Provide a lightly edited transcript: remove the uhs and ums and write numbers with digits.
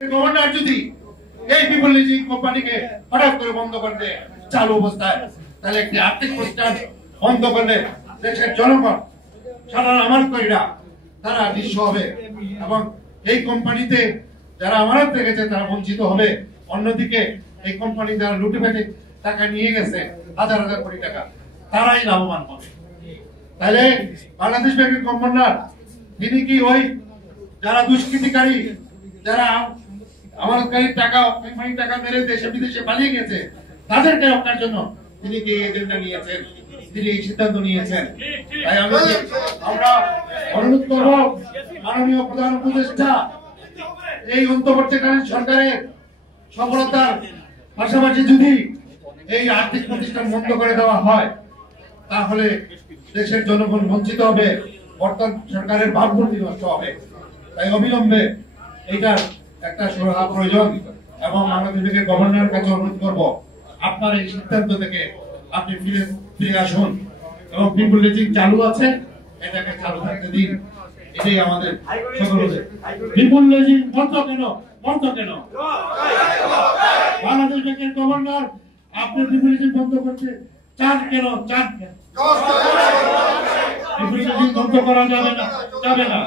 Governor যদি এই people leasing কোম্পানিকে হঠাৎ করে বন্ধ করে দেয় চালু অবস্থায়, তাহলে একটি আর্থিক প্রতিষ্ঠান বন্ধ করলে দেশের জনগণ সাধারণ আমানতকারীরা তারা নিঃস্ব হবে এবং এই কোম্পানিতে যারা আমানত রেখেছে তারা বঞ্চিত হবে। অন্যদিকে এই কোম্পানি যারা লুটে পেটে টাকা নিয়ে গেছে হাজার হাজার কোটি টাকা, তারাই লাভবান হবে। তাহলে বাংলাদেশ ব্যাংকের গভর্নর তিনি কি ওই যারা দুষ্কৃতিকারী, যারা আমানতকারীর টাকা কোম্পানির টাকা মেরে দেশে বিদেশে পালিয়ে গেছে, তাদেরকে রক্ষার জন্য তিনি কি এজেন্ডা নিয়েছেন, তিনি এই সিদ্ধান্ত নিয়েছেন। তাই আমরা অনুরোধ করব মাননীয় প্রধান উপদেষ্টা এই অন্তর্বর্তীকালীন সরকারের সফলতার পাশাপাশি যদি এই আর্থিক প্রতিষ্ঠান বন্ধ করে দেওয়া হয় তাহলে দেশের জনগণ বঞ্চিত হবে, বর্তমান সরকারের ভাবমূর্তি নষ্ট হবে। তাই অবিলম্বে এইটার একটা সুরাহা প্রয়োজন এবং বাংলাদেশ ব্যাংকের গভর্নরের কাছে অনুরোধ করব আপনার এই সিদ্ধান্ত থেকে আপনি ফিরে আসুন এবং পিপল লিজিং চালু আছে এটাকে চালু থাকতে দিন। এটাই আমাদের সকলের। পিপল লিজিং বন্ধ কেন বাংলাদেশ ব্যাংকের গভর্নর আপনি পিপল লিজিং বন্ধ করতে চান কেন? পিপল লিজিং বন্ধ করা যাবে না।